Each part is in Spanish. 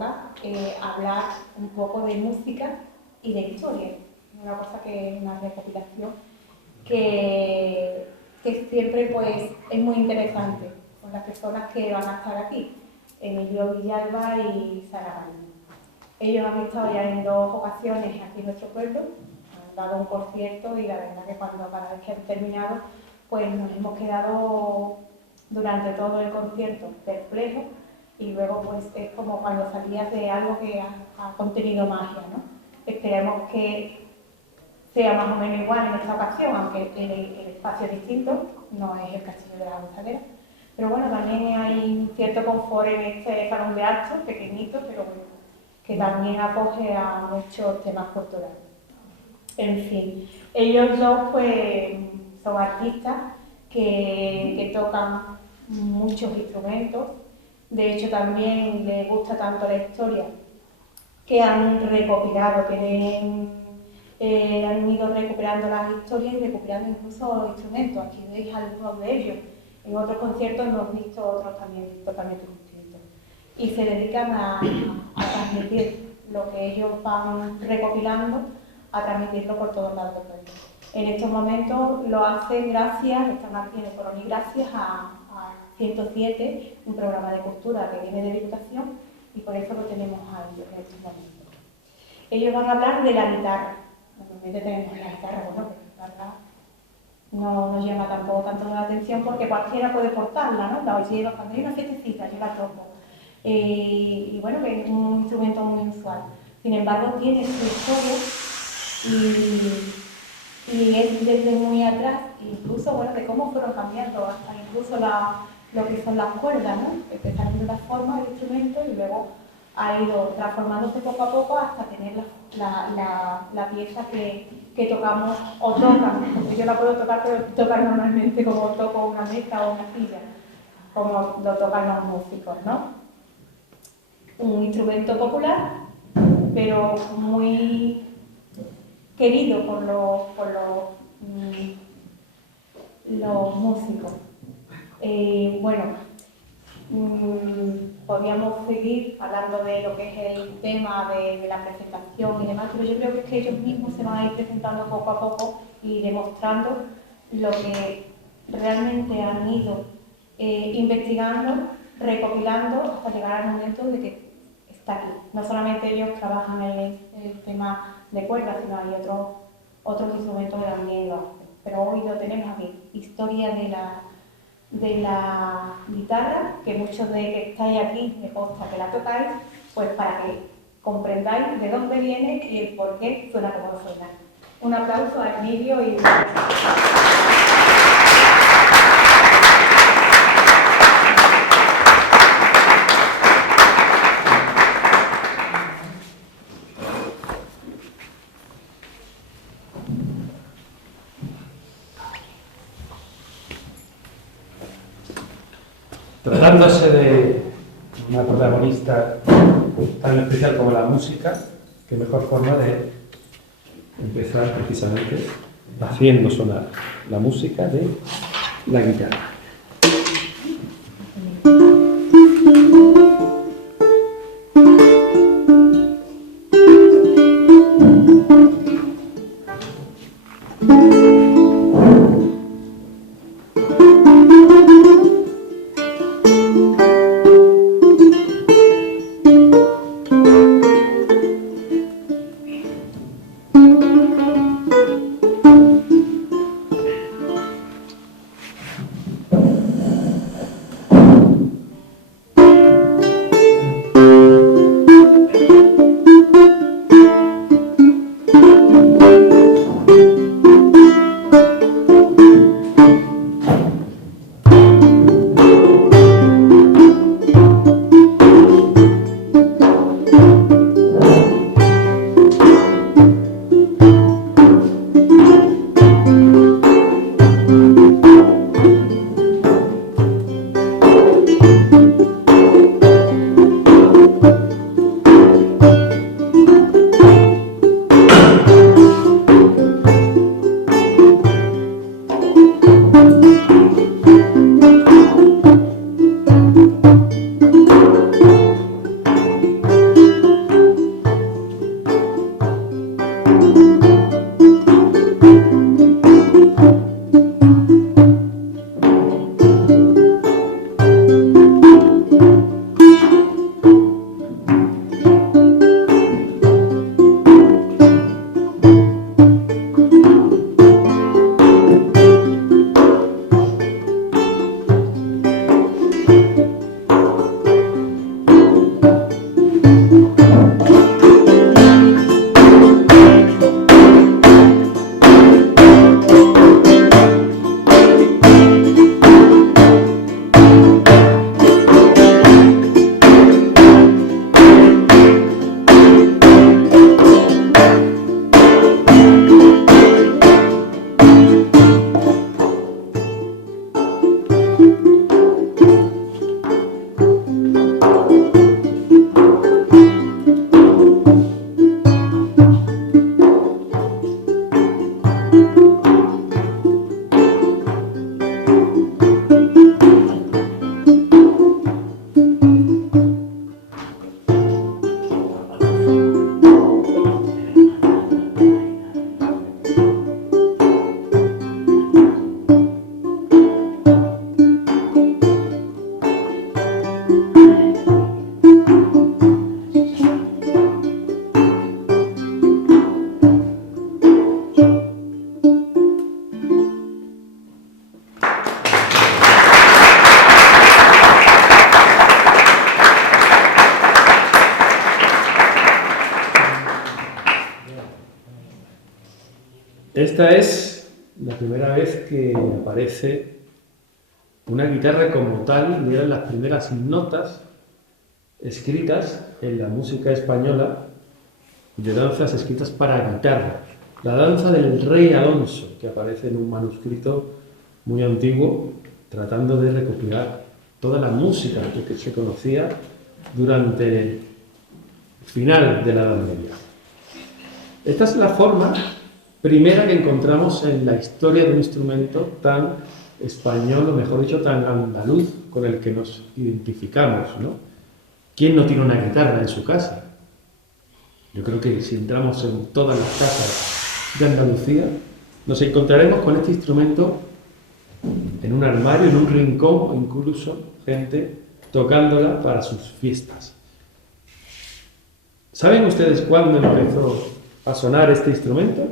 toca hablar un poco de música y de historia. Una cosa que es una recopilación que siempre pues, es muy interesante con las personas que van a estar aquí, Emilio Villalba y Sara Galindo. Ellos han estado ya en 2 ocasiones aquí en nuestro pueblo, han dado un concierto y la verdad que cada vez que han terminado, pues nos hemos quedado durante todo el concierto perplejos y luego pues es como cuando salías de algo que ha contenido magia, ¿no? Esperemos que sea más o menos igual en esta ocasión, aunque el espacio es distinto, no es el Castillo de la Gozadera. Pero bueno, también hay cierto confort en este salón de actos, pequeñito, pero bueno, que también acoge a muchos temas culturales. En fin, ellos dos pues son artistas que tocan muchos instrumentos. De hecho, también les gusta tanto la historia que han recopilado, han ido recuperando las historias y recuperando incluso los instrumentos. Aquí veis algunos de ellos. En otros conciertos hemos visto otros también totalmente distintos. Y se dedican a transmitir lo que ellos van recopilando, a transmitirlo por todos lados del pueblo. En estos momentos lo hacen están aquí en el Coroní gracias a 107, un programa de cultura que viene de Diputación, y por eso lo tenemos a ellos en estos momentos. Ellos van a hablar de la guitarra. Normalmente tenemos la guitarra, bueno, pero la guitarra no nos llama tampoco tanto la atención porque cualquiera puede portarla, ¿no? La lleva cuando hay una fiestecita, yo la toco. Y bueno, que es un instrumento muy usual. Sin embargo, tiene su historia y es desde muy atrás, incluso, bueno, de cómo fueron cambiando, hasta incluso lo que son las cuerdas, ¿no? Empezaron de una forma el instrumento y luego ha ido transformándose poco a poco hasta tener la pieza que tocamos o tocan, porque yo la puedo tocar, pero tocar normalmente como toco una mesa o una silla, como lo tocan los músicos, ¿no? Un instrumento popular, pero muy querido por los músicos. Bueno, podríamos seguir hablando de lo que es el tema de la presentación y demás, pero yo creo que es que ellos mismos se van a ir presentando poco a poco y demostrando lo que realmente han ido investigando, recopilando, hasta llegar al momento de que está aquí. No solamente ellos trabajan en el tema de cuerdas, sino hay otros instrumentos que también lo hacen. Pero hoy lo tenemos aquí, historia de la guitarra, que muchos de que estáis aquí me consta que la tocáis, pues para que comprendáis de dónde viene y el por qué suena como suena. Un aplauso a Emilio y... Tratándose de una protagonista tan especial como la música, qué mejor forma de empezar precisamente haciendo sonar la música de la guitarra. Esta es la primera vez que aparece una guitarra como tal, y eran las primeras notas escritas en la música española de danzas escritas para guitarra. La danza del rey Alonso, que aparece en un manuscrito muy antiguo, tratando de recopilar toda la música que se conocía durante el final de la Edad Media. Esta es la forma primera que encontramos en la historia de un instrumento tan español, o mejor dicho, tan andaluz, con el que nos identificamos, ¿no? ¿Quién no tiene una guitarra en su casa? Yo creo que si entramos en todas las casas de Andalucía, nos encontraremos con este instrumento en un armario, en un rincón, o incluso gente tocándola para sus fiestas. ¿Saben ustedes cuándo empezó a sonar este instrumento?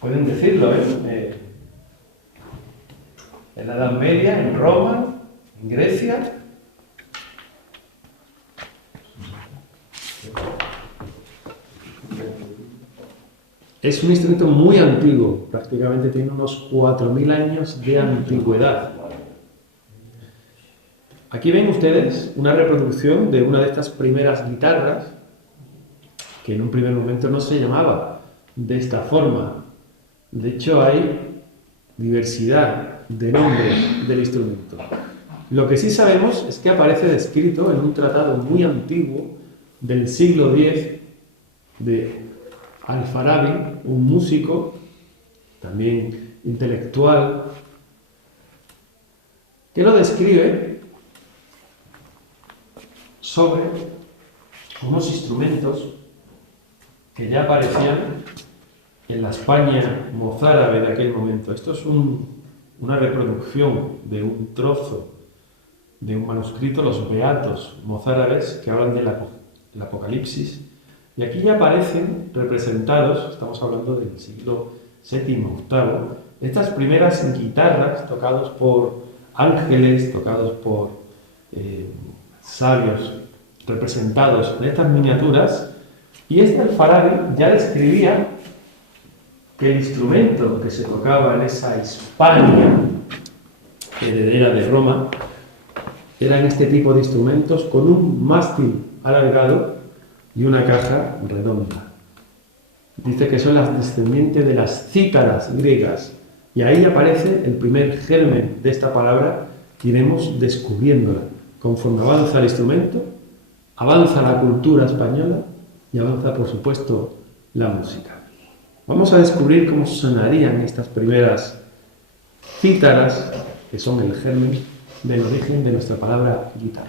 Pueden decirlo, ¿eh? En la Edad Media, en Roma, en Grecia. Es un instrumento muy antiguo, prácticamente tiene unos 4.000 años de antigüedad. Aquí ven ustedes una reproducción de una de estas primeras guitarras, que en un primer momento no se llamaba de esta forma. De hecho, hay diversidad de nombres del instrumento. Lo que sí sabemos es que aparece descrito en un tratado muy antiguo del siglo X de Al-Farabi, un músico, también intelectual, que lo describe sobre unos instrumentos que ya aparecían en la España mozárabe de aquel momento. Esto es una reproducción de un trozo de un manuscrito, los Beatos mozárabes, que hablan del Apocalipsis. Y aquí ya aparecen representados, estamos hablando del siglo VII, VIII, estas primeras guitarras tocados por ángeles, tocados por sabios, representados en estas miniaturas. Y este Al-Farabi ya describía que el instrumento que se tocaba en esa Hispania heredera de Roma eran este tipo de instrumentos con un mástil alargado y una caja redonda. Dice que son las descendientes de las cítaras griegas, y ahí aparece el primer germen de esta palabra que iremos descubriéndola. Conforme avanza el instrumento, avanza la cultura española y avanza, por supuesto, la música. Vamos a descubrir cómo sonarían estas primeras cítaras, que son el germen del origen de nuestra palabra guitarra.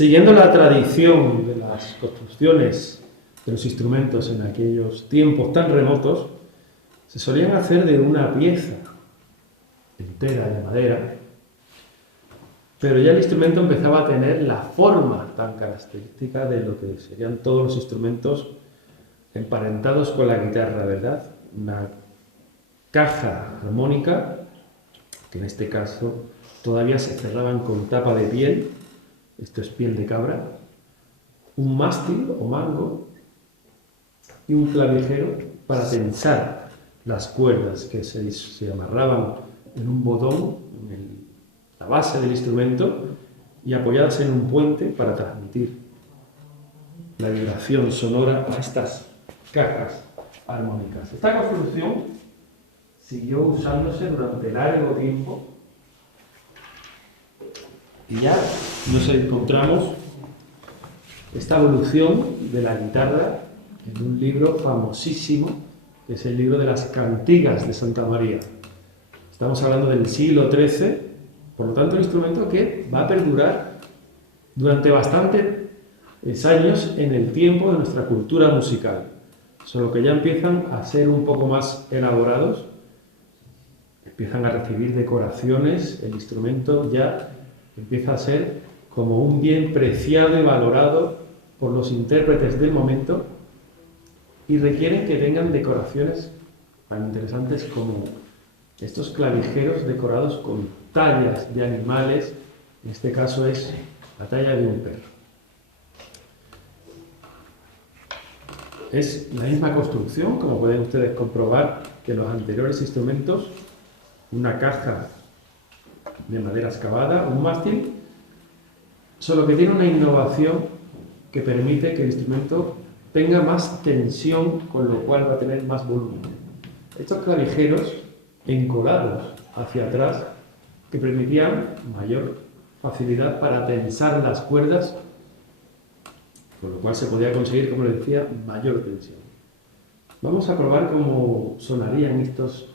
Siguiendo la tradición de las construcciones de los instrumentos en aquellos tiempos tan remotos, se solían hacer de una pieza entera de madera, pero ya el instrumento empezaba a tener la forma tan característica de lo que serían todos los instrumentos emparentados con la guitarra, ¿verdad? Una caja armónica, que en este caso todavía se cerraban con tapa de piel, esto es piel de cabra, un mástil o mango y un clavijero para tensar las cuerdas que se amarraban en un botón, en la base del instrumento, y apoyadas en un puente para transmitir la vibración sonora a estas cajas armónicas. Esta construcción siguió usándose durante largo tiempo y ya nos encontramos esta evolución de la guitarra en un libro famosísimo, que es el libro de las Cantigas de Santa María. Estamos hablando del siglo XIII, por lo tanto un instrumento que va a perdurar durante bastantes años en el tiempo de nuestra cultura musical, solo que ya empiezan a ser un poco más elaborados, empiezan a recibir decoraciones, el instrumento ya empieza a ser como un bien preciado y valorado por los intérpretes del momento y requieren que tengan decoraciones tan interesantes como estos clavijeros decorados con tallas de animales, en este caso es la talla de un perro. Es la misma construcción, como pueden ustedes comprobar, que los anteriores instrumentos, una caja de madera excavada, un mástil, solo que tiene una innovación que permite que el instrumento tenga más tensión, con lo cual va a tener más volumen. Estos clavijeros encolados hacia atrás que permitían mayor facilidad para tensar las cuerdas, con lo cual se podía conseguir, como les decía, mayor tensión. Vamos a probar cómo sonarían estos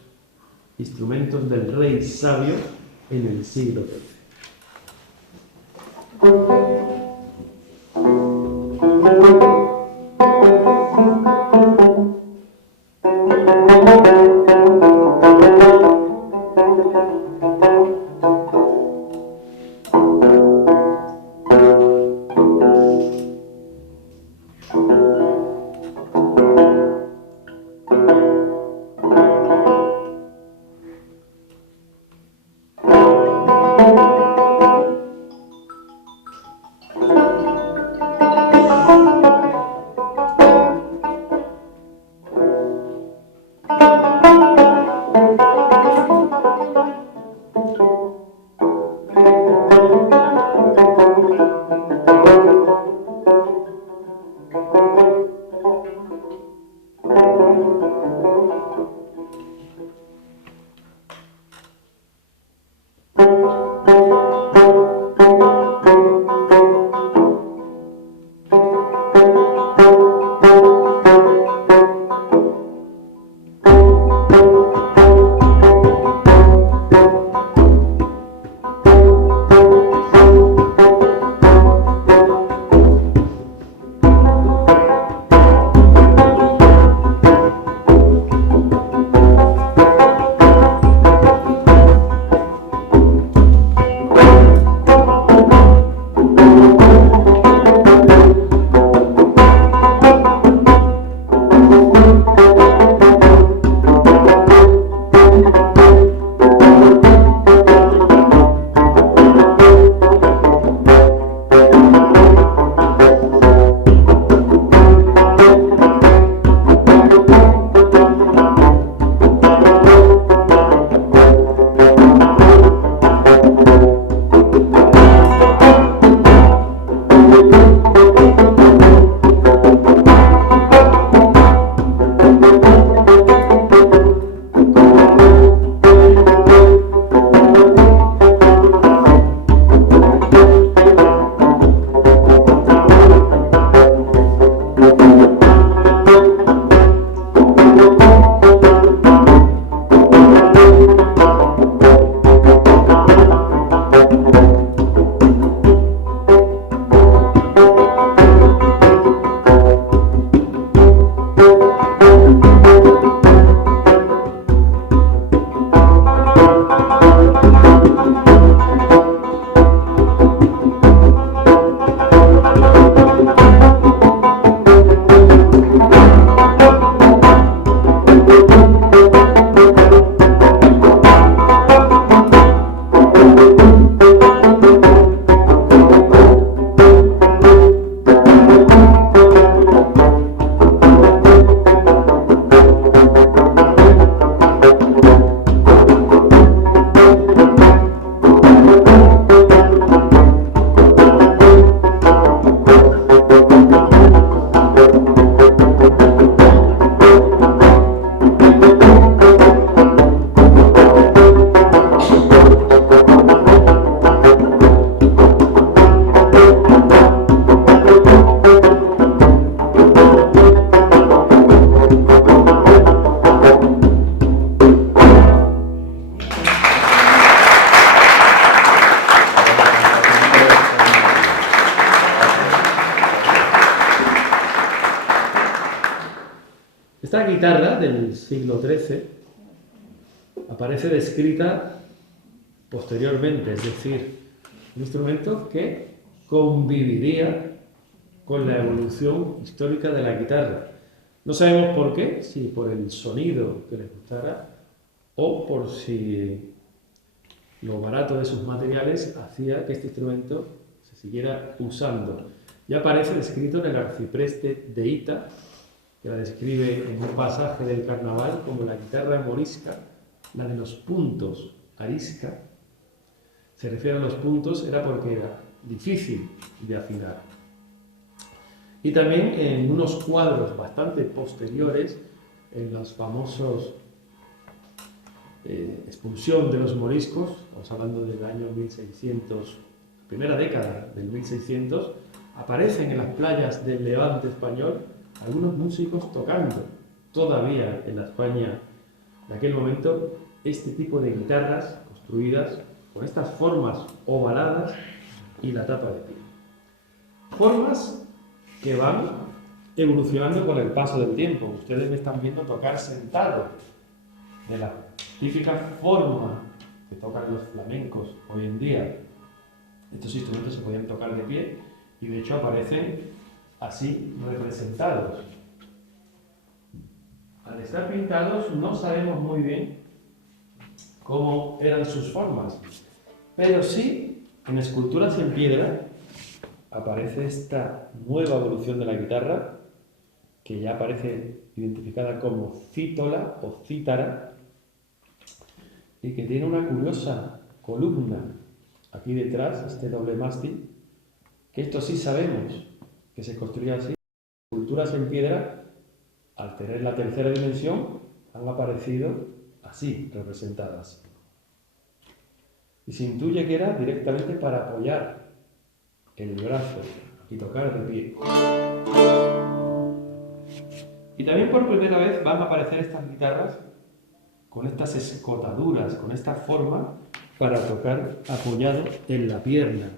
instrumentos del rey sabio en el siglo XIII. Esta guitarra del siglo XIII aparece descrita posteriormente, es decir, un instrumento que conviviría con la evolución histórica de la guitarra. No sabemos por qué, si por el sonido que les gustara o por si lo barato de sus materiales hacía que este instrumento se siguiera usando. Ya aparece descrito en el arcipreste de Hita, que la describe en un pasaje del carnaval como la guitarra morisca, la de los puntos, arisca. Se refiere a los puntos, era porque era difícil de afinar. Y también en unos cuadros bastante posteriores, en los famosos expulsión de los moriscos, estamos hablando del año 1600, primera década del 1600, aparecen en las playas del Levante español algunos músicos tocando, todavía en la España de aquel momento, este tipo de guitarras construidas con estas formas ovaladas y la tapa de pie. Formas que van evolucionando con el paso del tiempo. Ustedes me están viendo tocar sentado, de la típica forma que tocan los flamencos hoy en día. Estos instrumentos se podían tocar de pie y de hecho aparecen así representados. Al estar pintados no sabemos muy bien cómo eran sus formas, pero sí en esculturas en piedra aparece esta nueva evolución de la guitarra que ya aparece identificada como cítola o cítara y que tiene una curiosa columna aquí detrás, este doble mástil, que esto sí sabemos que se construía así. Esculturas en piedra, al tener la tercera dimensión, han aparecido así, representadas. Y se intuye que era directamente para apoyar el brazo y tocar de pie. Y también por primera vez van a aparecer estas guitarras con estas escotaduras, con esta forma para tocar apoyado en la pierna.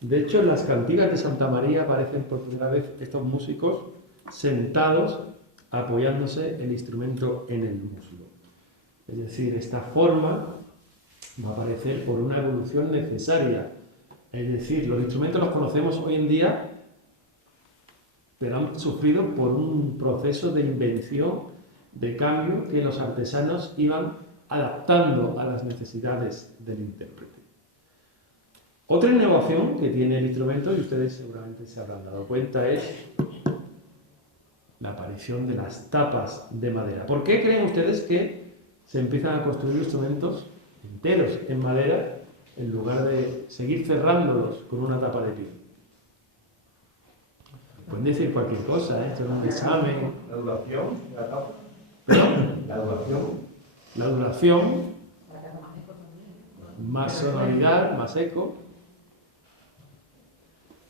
De hecho, en las cantigas de Santa María aparecen por primera vez estos músicos sentados apoyándose el instrumento en el muslo. Es decir, esta forma va a aparecer por una evolución necesaria. Es decir, los instrumentos los conocemos hoy en día, pero han sufrido por un proceso de invención, de cambio, que los artesanos iban adaptando a las necesidades del intérprete. Otra innovación que tiene el instrumento, y ustedes seguramente se habrán dado cuenta, es la aparición de las tapas de madera. ¿Por qué creen ustedes que se empiezan a construir instrumentos enteros en madera en lugar de seguir cerrándolos con una tapa de piel? Pueden decir cualquier cosa, esto es un examen. La duración de la tapa. ¿Perdón? La duración. La duración, más sonoridad, más eco.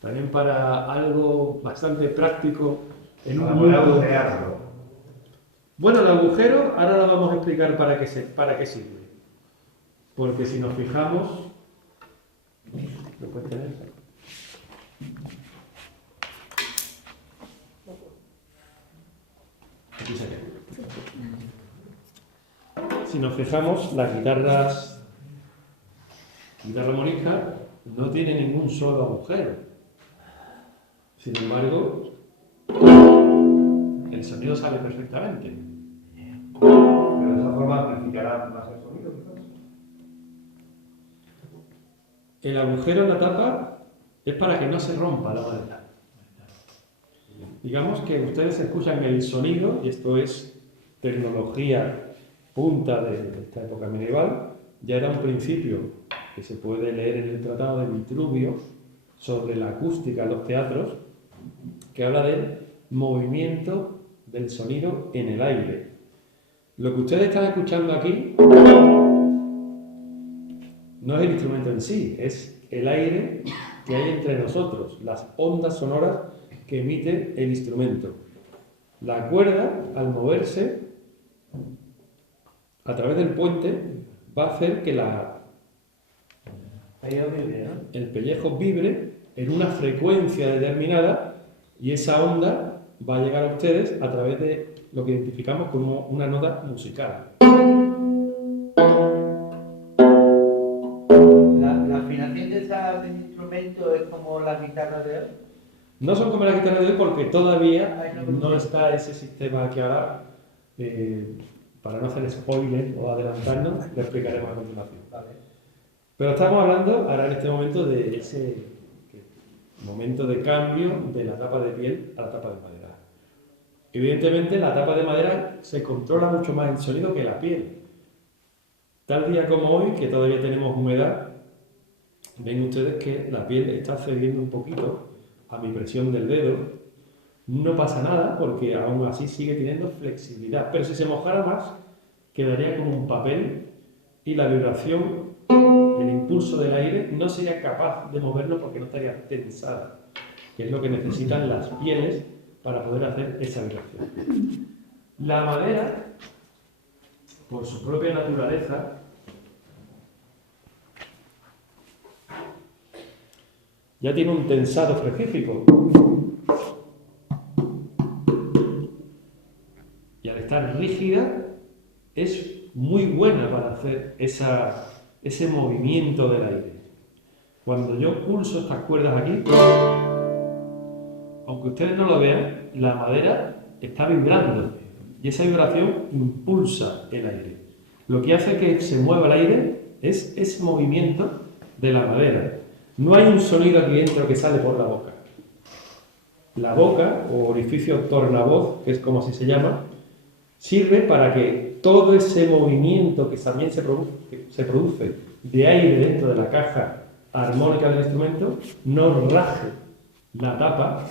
También para algo bastante práctico en un Para poder mundo. agujerearlo. Bueno, el agujero, ahora lo vamos a explicar para qué sirve. Porque si nos fijamos, ¿lo puedes tener? Aquí se ve. Si nos fijamos, las guitarra morisca no tiene ningún solo agujero. Sin embargo, el sonido sale perfectamente. Pero de esa forma amplificará más el sonido, quizás. El agujero en la tapa es para que no se rompa la madera. Digamos que ustedes escuchan el sonido, y esto es tecnología punta de esta época medieval, ya era un principio que se puede leer en el Tratado de Vitruvio sobre la acústica en los teatros, que habla del movimiento del sonido en el aire. Lo que ustedes están escuchando aquí no es el instrumento en sí, es el aire que hay entre nosotros, las ondas sonoras que emite el instrumento. La cuerda, al moverse a través del puente, va a hacer que el pellejo vibre en una frecuencia determinada y esa onda va a llegar a ustedes a través de lo que identificamos como una nota musical. La afinación de ese instrumento es como la guitarra de hoy. No son como las guitarras de hoy porque todavía no está ese sistema que ahora, para no hacer spoiler o adelantarnos, lo explicaremos a continuación. Vale. Pero estamos hablando ahora en este momento de ese momento de cambio de la tapa de piel a la tapa de madera. Evidentemente la tapa de madera se controla mucho más el sonido que la piel. Tal día como hoy, que todavía tenemos humedad, ven ustedes que la piel está cediendo un poquito a mi presión del dedo. No pasa nada porque aún así sigue teniendo flexibilidad, pero si se mojara más quedaría como un papel y la vibración, el impulso del aire no sería capaz de moverlo porque no estaría tensada, que es lo que necesitan las pieles para poder hacer esa vibración. La madera, por su propia naturaleza, ya tiene un tensado específico. Y al estar rígida, es muy buena para hacer ese movimiento del aire. Cuando yo pulso estas cuerdas aquí, aunque ustedes no lo vean, la madera está vibrando y esa vibración impulsa el aire. Lo que hace que se mueva el aire es ese movimiento de la madera. No hay un sonido aquí dentro que sale por la boca. La boca, o orificio tornavoz, que es como así se llama, sirve para que todo ese movimiento que también se produce de aire dentro de la caja armónica del instrumento no raje la tapa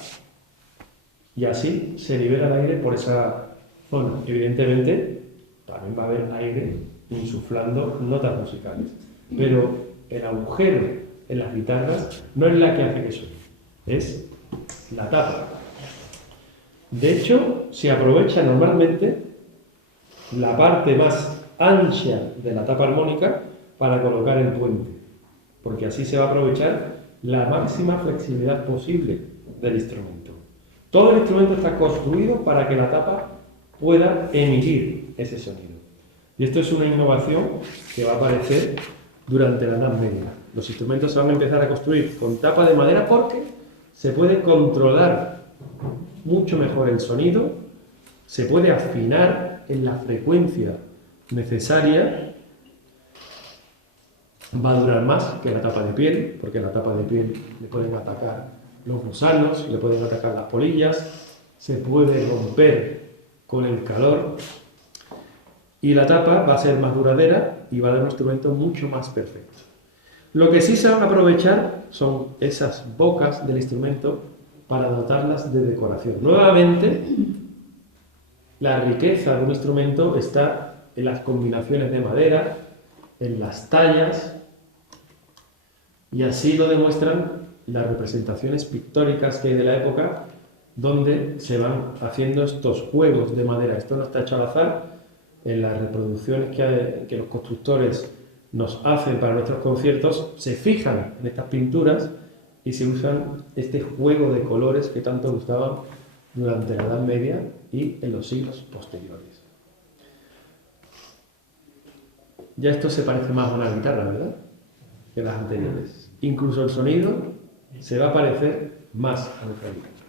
y así se libera el aire por esa zona. Evidentemente, también va a haber aire insuflando notas musicales, pero el agujero en las guitarras no es la que hace que suene, es la tapa. De hecho, se aprovecha normalmente la parte más ancha de la tapa armónica para colocar el puente, porque así se va a aprovechar la máxima flexibilidad posible del instrumento. Todo el instrumento está construido para que la tapa pueda emitir ese sonido. Y esto es una innovación que va a aparecer durante la Edad Media. Los instrumentos se van a empezar a construir con tapa de madera porque se puede controlar mucho mejor el sonido, se puede afinar en la frecuencia necesaria, va a durar más que la tapa de piel, porque la tapa de piel le pueden atacar los gusanos, le pueden atacar las polillas, se puede romper con el calor y la tapa va a ser más duradera y va a dar un instrumento mucho más perfecto. Lo que sí se van a aprovechar son esas bocas del instrumento para dotarlas de decoración. Nuevamente, la riqueza de un instrumento está en las combinaciones de madera, en las tallas, y así lo demuestran las representaciones pictóricas que hay de la época, donde se van haciendo estos juegos de madera. Esto no está hecho al azar. En las reproducciones que los constructores nos hacen para nuestros conciertos, se fijan en estas pinturas y se usan este juego de colores que tanto gustaban durante la Edad Media y en los siglos posteriores. Ya esto se parece más a una guitarra, ¿verdad?, que las anteriores. Incluso el sonido se va a parecer más a nuestra guitarra.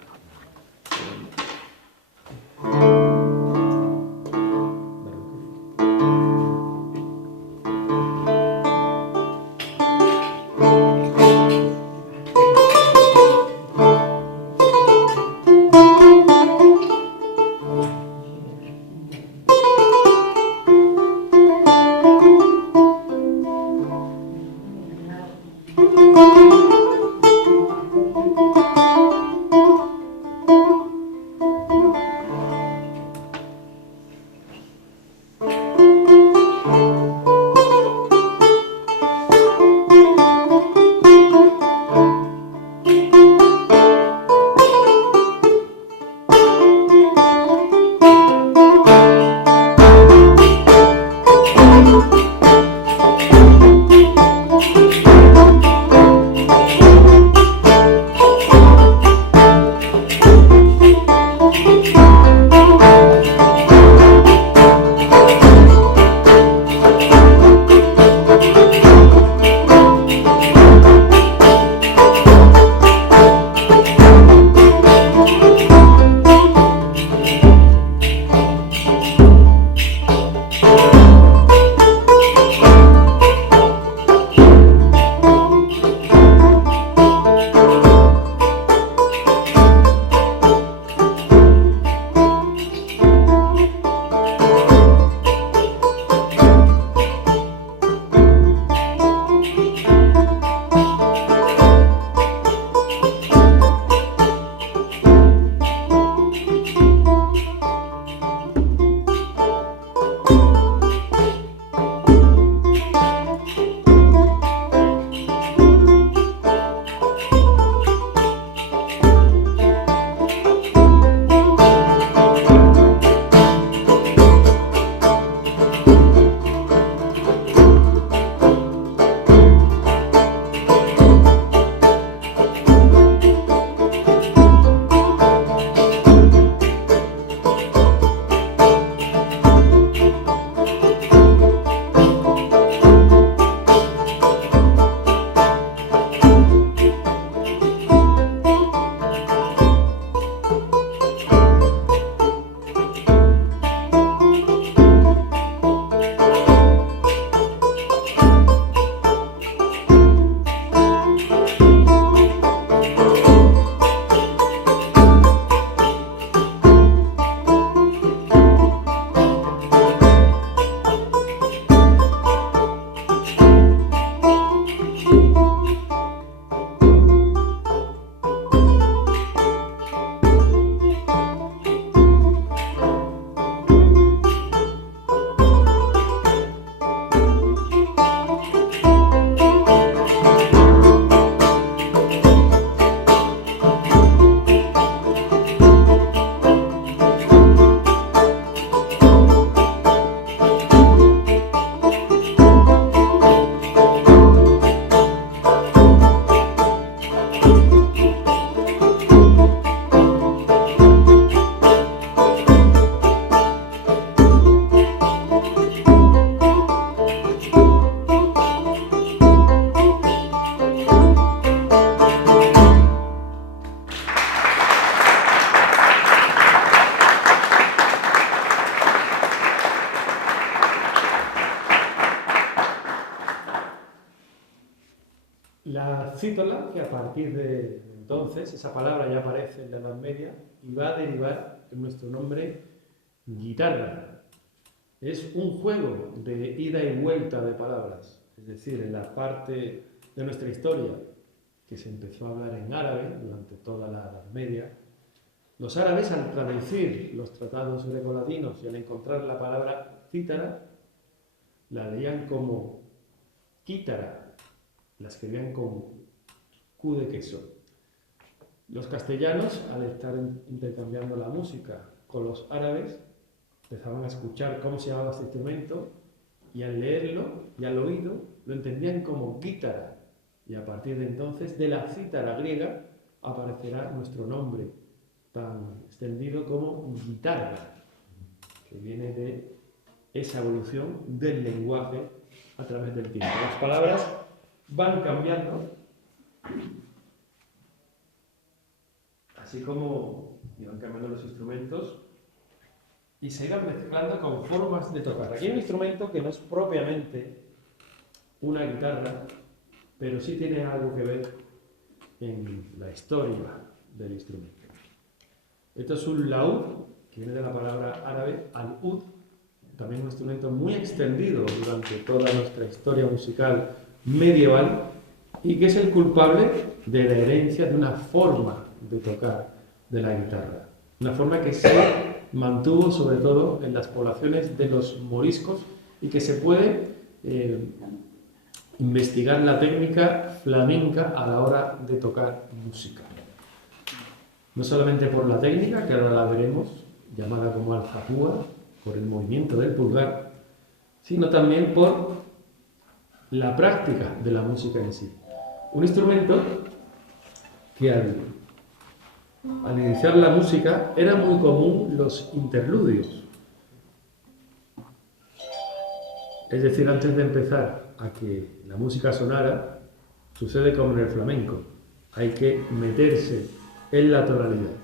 La cítola, que a partir de entonces, esa palabra ya aparece en la Edad Media y va a derivar en nuestro nombre guitarra. Es un juego de ida y vuelta de palabras, es decir, en la parte de nuestra historia que se empezó a hablar en árabe durante toda la Edad Media, los árabes, al traducir los tratados grecolatinos y al encontrar la palabra cítara, la leían como quítara, la escribían con Q de queso. Los castellanos, al estar intercambiando la música con los árabes, empezaban a escuchar cómo se llamaba este instrumento y al leerlo y al oído lo entendían como guitarra. Y a partir de entonces, de la cítara griega, aparecerá nuestro nombre tan extendido como guitarra, que viene de esa evolución del lenguaje a través del tiempo. Las palabras van cambiando, así como iban cambiando los instrumentos y se iban mezclando con formas de tocar. Aquí hay un instrumento que no es propiamente una guitarra, pero sí tiene algo que ver en la historia del instrumento. Esto es un laúd, que viene de la palabra árabe al-ud, también un instrumento muy extendido durante toda nuestra historia musical medieval y que es el culpable de la herencia de una forma de tocar de la guitarra. Una forma que se mantuvo sobre todo en las poblaciones de los moriscos y que se puede investigar la técnica flamenca a la hora de tocar música. No solamente por la técnica, que ahora la veremos, llamada como alzapúa, por el movimiento del pulgar, sino también por la práctica de la música en sí. Un instrumento que al iniciar la música era muy común los interludios. Es decir, antes de empezar a que la música sonara, sucede como en el flamenco. Hay que meterse en la tonalidad.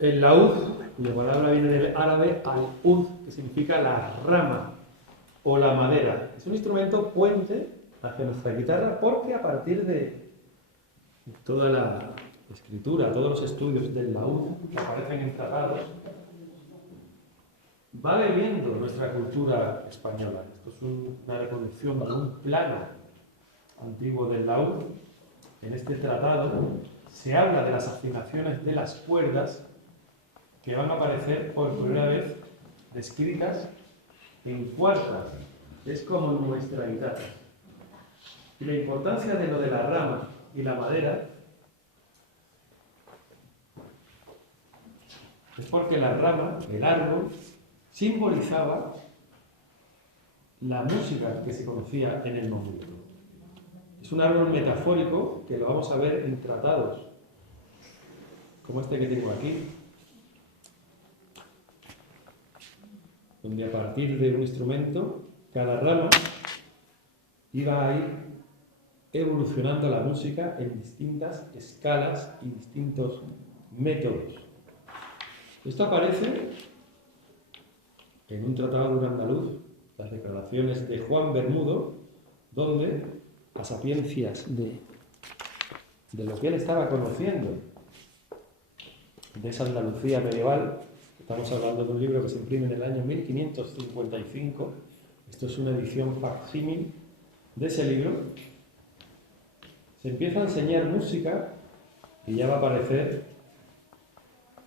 El laúd, cuya palabra viene del árabe al-ud, que significa la rama o la madera. Es un instrumento puente hacia nuestra guitarra porque a partir de toda la escritura, todos los estudios del laúd que aparecen en tratados, va bebiendo nuestra cultura española. Esto es una reproducción de un plano antiguo del laúd. En este tratado se habla de las afinaciones de las cuerdas que van a aparecer por primera vez descritas en cuartas. Es como en nuestra guitarra. Y la importancia de lo de la rama y la madera es porque la rama, el árbol, simbolizaba la música que se conocía en el momento. Es un árbol metafórico que lo vamos a ver en tratados, como este que tengo aquí, donde a partir de un instrumento, cada rama iba a ir evolucionando la música en distintas escalas y distintos métodos. Esto aparece en un tratado de un andaluz, las declaraciones de Juan Bermudo, donde a sapiencias de lo que él estaba conociendo de esa Andalucía medieval. Estamos hablando de un libro que se imprime en el año 1555. Esto es una edición facsímil de ese libro. Se empieza a enseñar música y ya va a aparecer,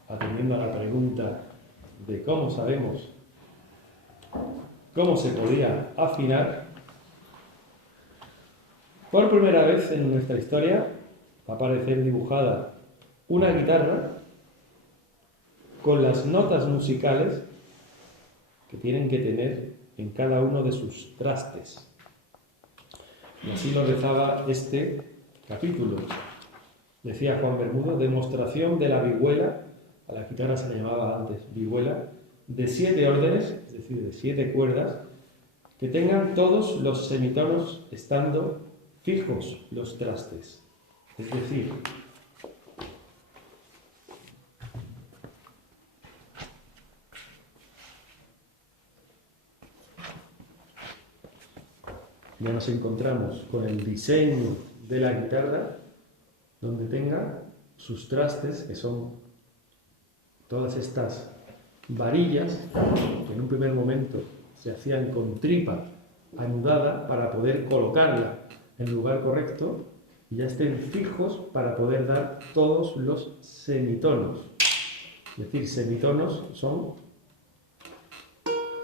atendiendo a la pregunta de cómo sabemos cómo se podía afinar, por primera vez en nuestra historia va a aparecer dibujada una guitarra con las notas musicales que tienen que tener en cada uno de sus trastes. Y así lo rezaba este capítulo. Decía Juan Bermudo, demostración de la vihuela, a la guitarra se le llamaba antes vihuela, de 7 órdenes, es decir, de 7 cuerdas, que tengan todos los semitonos estando fijos los trastes. Es decir, ya nos encontramos con el diseño de la guitarra, donde tenga sus trastes, que son todas estas varillas, que en un primer momento se hacían con tripa anudada para poder colocarla en el lugar correcto y ya estén fijos para poder dar todos los semitonos. Es decir, semitonos son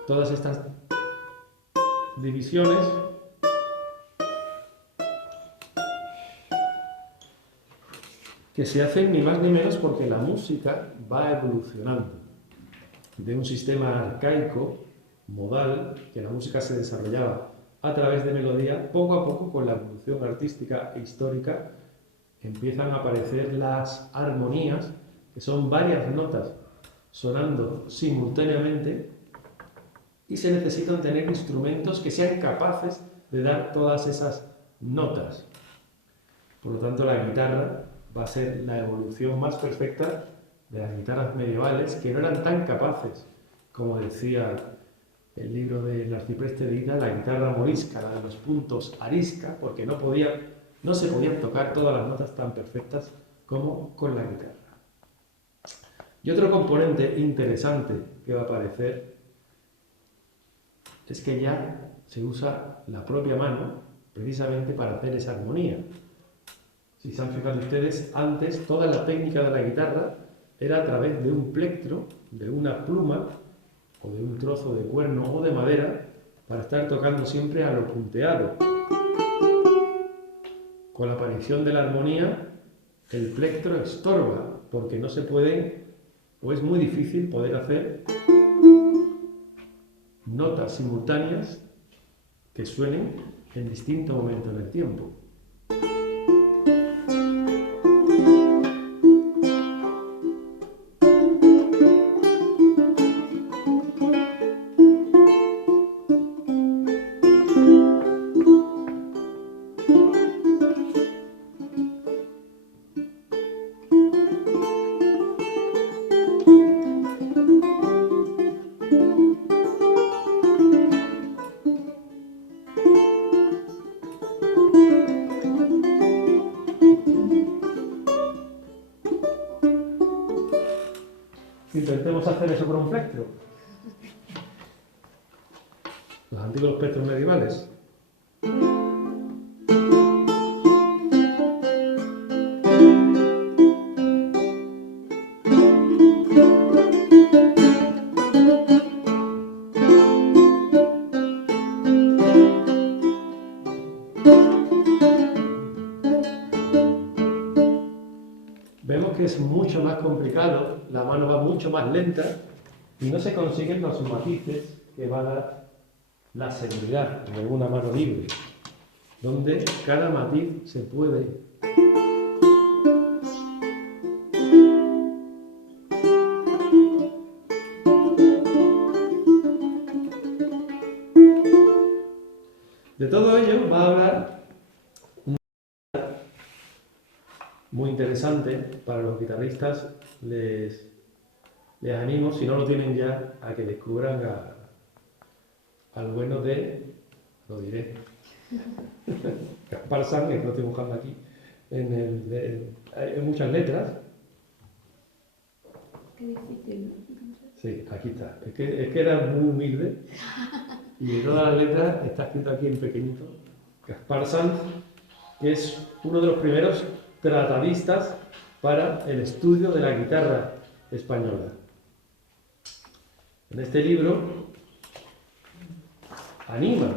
todas estas divisiones que se hacen ni más ni menos porque la música va evolucionando de un sistema arcaico, modal, que la música se desarrollaba a través de melodía. Poco a poco, con la evolución artística e histórica, empiezan a aparecer las armonías, que son varias notas sonando simultáneamente, y se necesitan tener instrumentos que sean capaces de dar todas esas notas. Por lo tanto, la guitarra va a ser la evolución más perfecta de las guitarras medievales, que no eran tan capaces, como decía el libro del arcipreste de Ida, la guitarra morisca, la de los puntos arisca, porque no se podían tocar todas las notas tan perfectas como con la guitarra. Y otro componente interesante que va a aparecer es que ya se usa la propia mano precisamente para hacer esa armonía. Si se han fijado ustedes, antes toda la técnica de la guitarra era a través de un plectro, de una pluma o de un trozo de cuerno o de madera, para estar tocando siempre a lo punteado. Con la aparición de la armonía, el plectro estorba, porque no se puede, o es muy difícil poder hacer notas simultáneas que suenen en distinto momento en el tiempo. Intentemos hacer eso con un plectro. Los antiguos plectros medievales. Vemos que es mucho más complicado, la mano va mucho más lenta y no se consiguen los matices que va a dar la seguridad de una mano libre, donde cada matiz se puede de todo ello va a hablar muy interesante para los guitarristas. Les animo, si no lo tienen ya, a que descubran al bueno de, lo diré, Gaspar Sanz, que lo estoy buscando aquí, hay muchas letras. Qué difícil. Sí, aquí está. Es que era muy humilde y de todas las letras está escrito aquí en pequeñito. Gaspar Sanz, que es uno de los primeros tratadistas para el estudio de la guitarra española. En este libro anima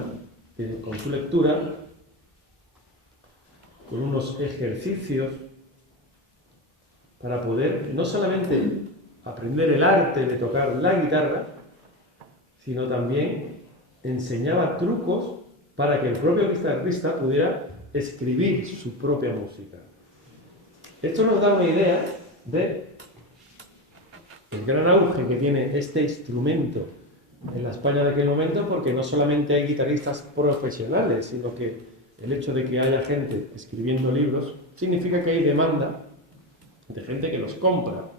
con su lectura, con unos ejercicios para poder no solamente aprender el arte de tocar la guitarra, sino también enseñaba trucos para que el propio guitarrista pudiera escribir su propia música. Esto nos da una idea de el gran auge que tiene este instrumento en la España de aquel momento, porque no solamente hay guitarristas profesionales, sino que el hecho de que haya gente escribiendo libros significa que hay demanda de gente que los compra.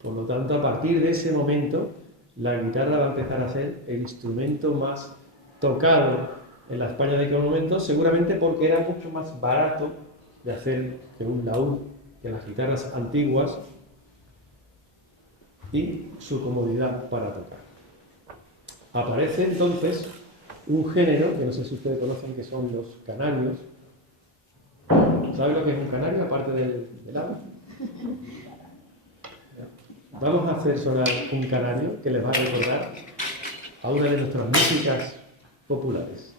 Por lo tanto, a partir de ese momento, la guitarra va a empezar a ser el instrumento más tocado en la España de aquel momento, seguramente porque era mucho más barato de hacer que un laúd, que las guitarras antiguas, y su comodidad para tocar. Aparece entonces un género, que no sé si ustedes conocen, que son los canarios. ¿Saben lo que es un canario, aparte del ave? Vamos a hacer sonar un canario que les va a recordar a una de nuestras músicas populares.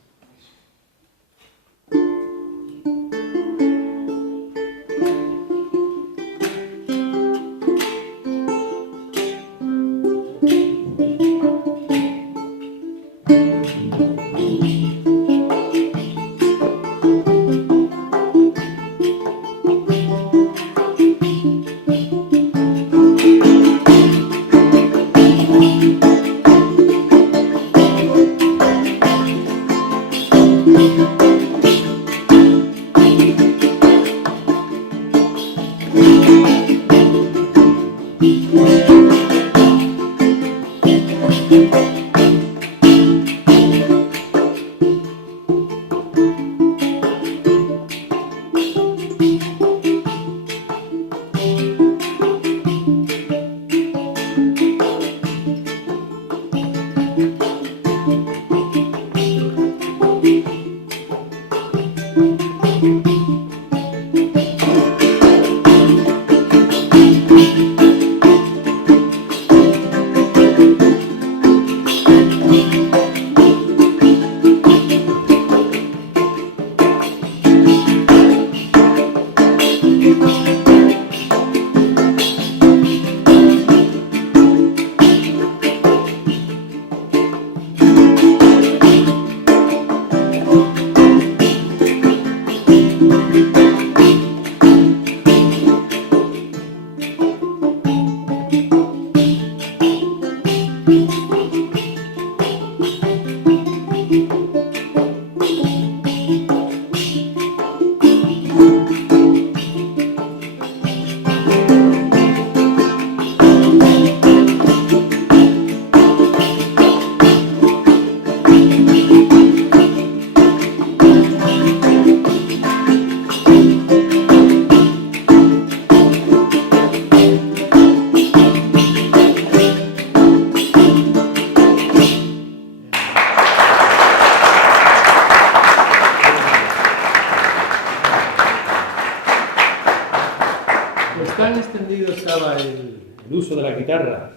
extendido estaba el uso de la guitarra,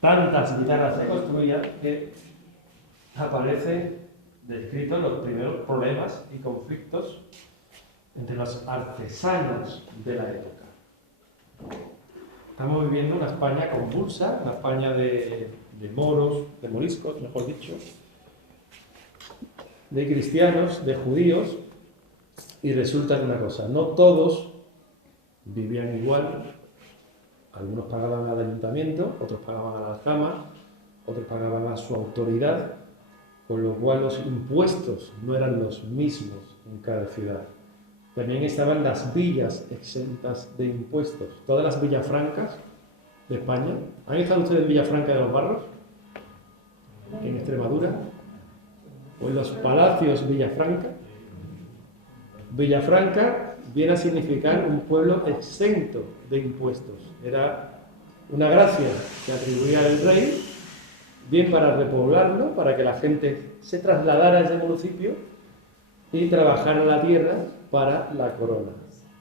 tantas guitarras se construían que aparecen descritos los primeros problemas y conflictos entre los artesanos de la época. Estamos viviendo una España convulsa, una España de moros, de moriscos, mejor dicho, de cristianos, de judíos, y resulta que una cosa, no todos vivían igual. Algunos pagaban al ayuntamiento, otros pagaban a las camas, otros pagaban a su autoridad, con lo cual los impuestos no eran los mismos en cada ciudad. También estaban las villas exentas de impuestos. Todas las villafrancas de España. ¿Han estado ustedes en Villafranca de los Barros? En Extremadura. O en los palacios Villafranca. Villafranca viene a significar un pueblo exento de impuestos. Era una gracia que atribuía el rey, bien para repoblarlo, para que la gente se trasladara a ese municipio y trabajara la tierra para la corona.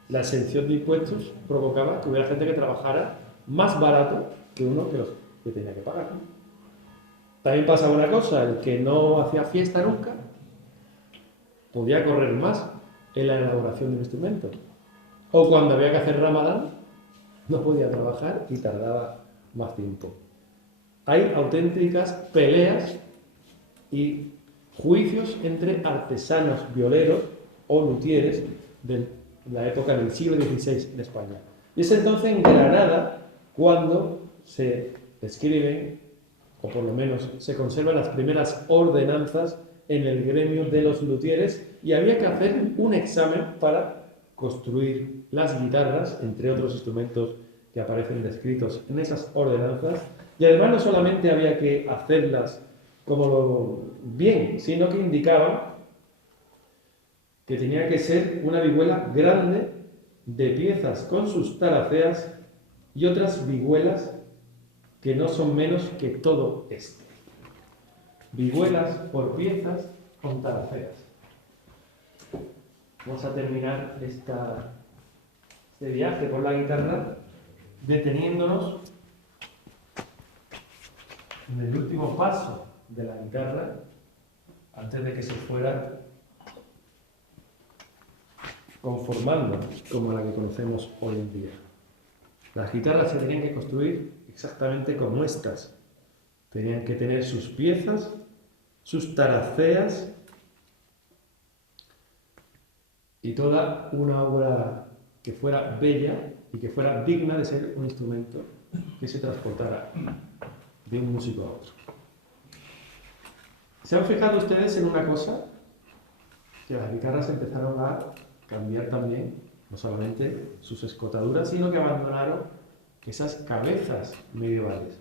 La exención de impuestos provocaba que hubiera gente que trabajara más barato que uno que tenía que pagar. También pasaba una cosa, el que no hacía fiesta nunca podía correr más en la elaboración del instrumento. O cuando había que hacer ramadán, no podía trabajar y tardaba más tiempo. Hay auténticas peleas y juicios entre artesanos violeros o luthieres de la época del siglo XVI en España. Y es entonces en Granada cuando se escriben, o por lo menos se conservan las primeras ordenanzas en el gremio de los luthieres, y había que hacer un examen para construir las guitarras, entre otros instrumentos que aparecen descritos en esas ordenanzas, y además no solamente había que hacerlas como bien, sino que indicaban que tenía que ser una vihuela grande de piezas con sus taraceas y otras vihuelas que no son menos que todo esto. Vihuelas por piezas con taraceas. Vamos a terminar este viaje por la guitarra deteniéndonos en el último paso de la guitarra antes de que se fuera conformando como la que conocemos hoy en día. Las guitarras se tenían que construir exactamente como estas. Tenían que tener sus piezas, sus taraceas y toda una obra que fuera bella y que fuera digna de ser un instrumento que se transportara de un músico a otro. ¿Se han fijado ustedes en una cosa? Que las guitarras empezaron a cambiar también, no solamente sus escotaduras, sino que abandonaron esas cabezas medievales,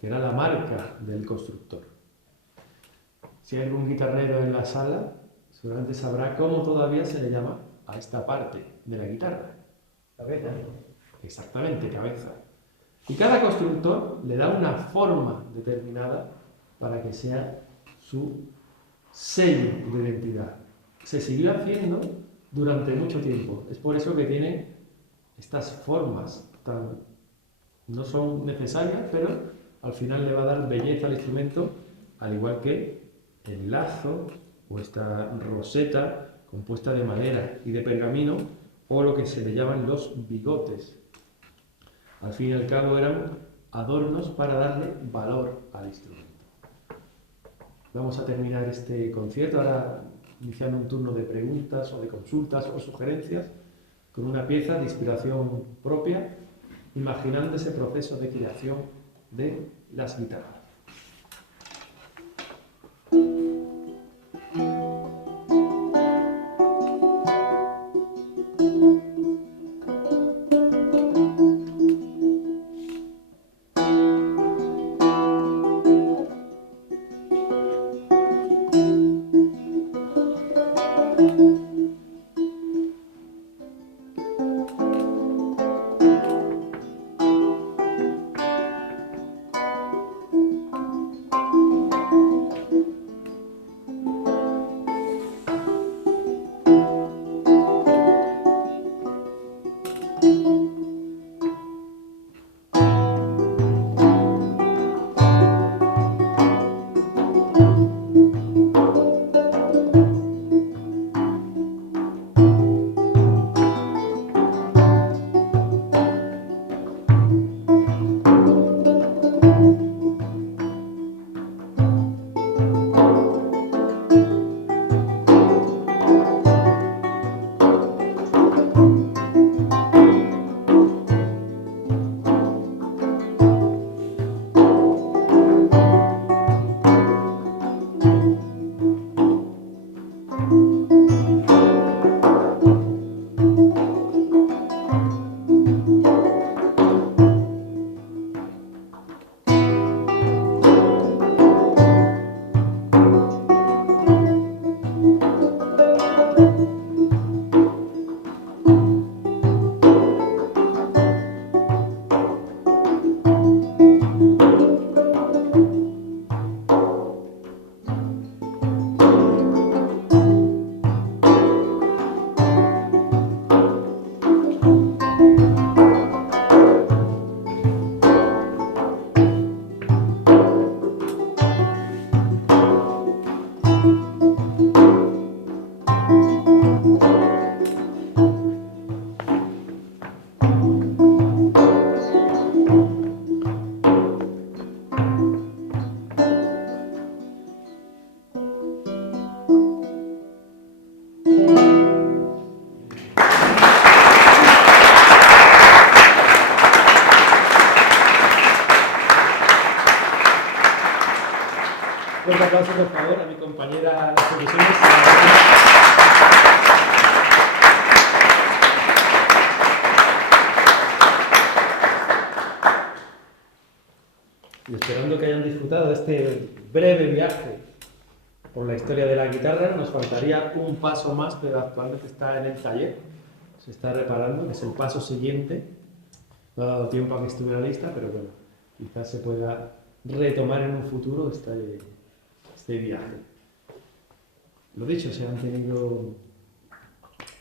que era la marca del constructor. Si hay algún guitarrero en la sala, seguramente sabrá cómo todavía se le llama a esta parte de la guitarra. Cabeza. Exactamente, cabeza. Y cada constructor le da una forma determinada para que sea su sello de identidad. Se siguió haciendo durante mucho tiempo. Es por eso que tiene estas formas no son necesarias, pero al final le va a dar belleza al instrumento, al igual que el lazo o esta roseta compuesta de madera y de pergamino, o lo que se le llaman los bigotes. Al fin y al cabo eran adornos para darle valor al instrumento. Vamos a terminar este concierto ahora iniciando un turno de preguntas o de consultas o sugerencias con una pieza de inspiración propia, imaginando ese proceso de creación de las guitarras. aplauso, por favor, a mi compañera de percusiones. Y esperando que hayan disfrutado de este breve viaje por la historia de la guitarra, nos faltaría un paso más, pero actualmente está en el taller, se está reparando, que es el paso siguiente. No ha dado tiempo a que estuviera lista, pero bueno, quizás se pueda retomar en un futuro este viaje. Lo dicho, si han tenido,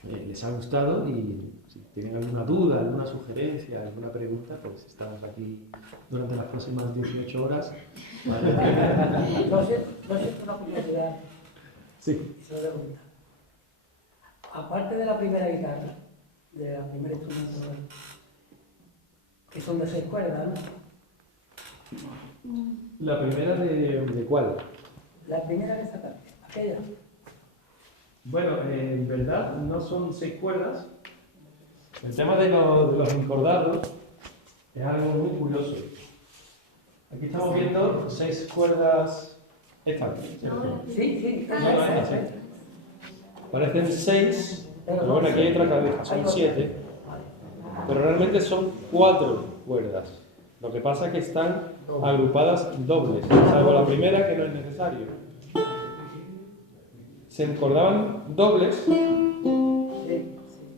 les ha gustado y si tienen alguna duda, alguna sugerencia, alguna pregunta, pues estamos aquí durante las próximas 18 horas. No sé, una curiosidad. Sí. Se lo voy a preguntar. Aparte de la primera guitarra, de la primera instrumento, que son de 6 cuerdas, ¿no? ¿La primera de cuál? La primera que sacaste, aquella. Bueno, en verdad no son 6 cuerdas. El tema de los encordados es algo muy curioso. Aquí estamos viendo 6 cuerdas. Esta aquí, ¿cierto? Sí. Sí. Parecen 6, pero bueno, aquí hay otra cabeza, son 7. Pero realmente son 4 cuerdas. Lo que pasa es que están agrupadas dobles, salvo la primera, que no es necesario. Se encordaban dobles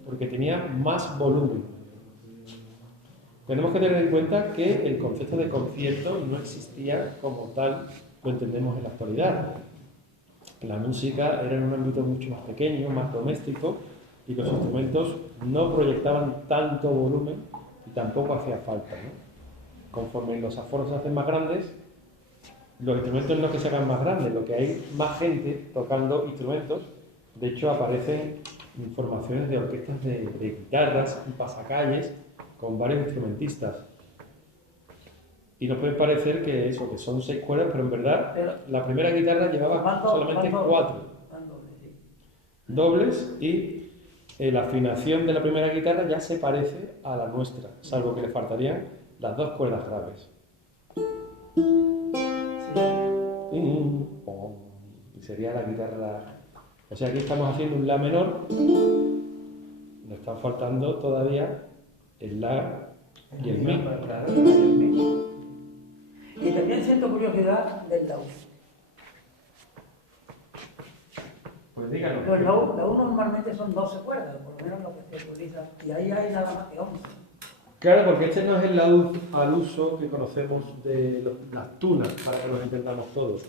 porque tenía más volumen. Tenemos que tener en cuenta que el concepto de concierto no existía como tal lo entendemos en la actualidad. La música era en un ámbito mucho más pequeño, más doméstico, y los instrumentos no proyectaban tanto volumen y tampoco hacía falta, ¿no? Conforme los aforos se hacen más grandes, los instrumentos no es que se hagan más grandes, lo que hay más gente tocando instrumentos. De hecho, aparecen formaciones de orquestas de guitarras y pasacalles con varios instrumentistas. Y nos puede parecer que eso, que son 6 cuerdas, pero en verdad la primera guitarra llevaba solamente 4 dobles y la afinación de la primera guitarra ya se parece a la nuestra, salvo que le faltarían las 2 cuerdas graves. Y sería la guitarra. O sea, aquí estamos haciendo un La menor, nos están faltando todavía el La y el Mi. Y también siento curiosidad del laúd. Pues díganos. Los laúd normalmente son 12 cuerdas, por lo menos lo que se utiliza, y ahí hay nada más que 11. Claro, porque este no es el laúd al uso que conocemos de las tunas, para que nos entendamos todos.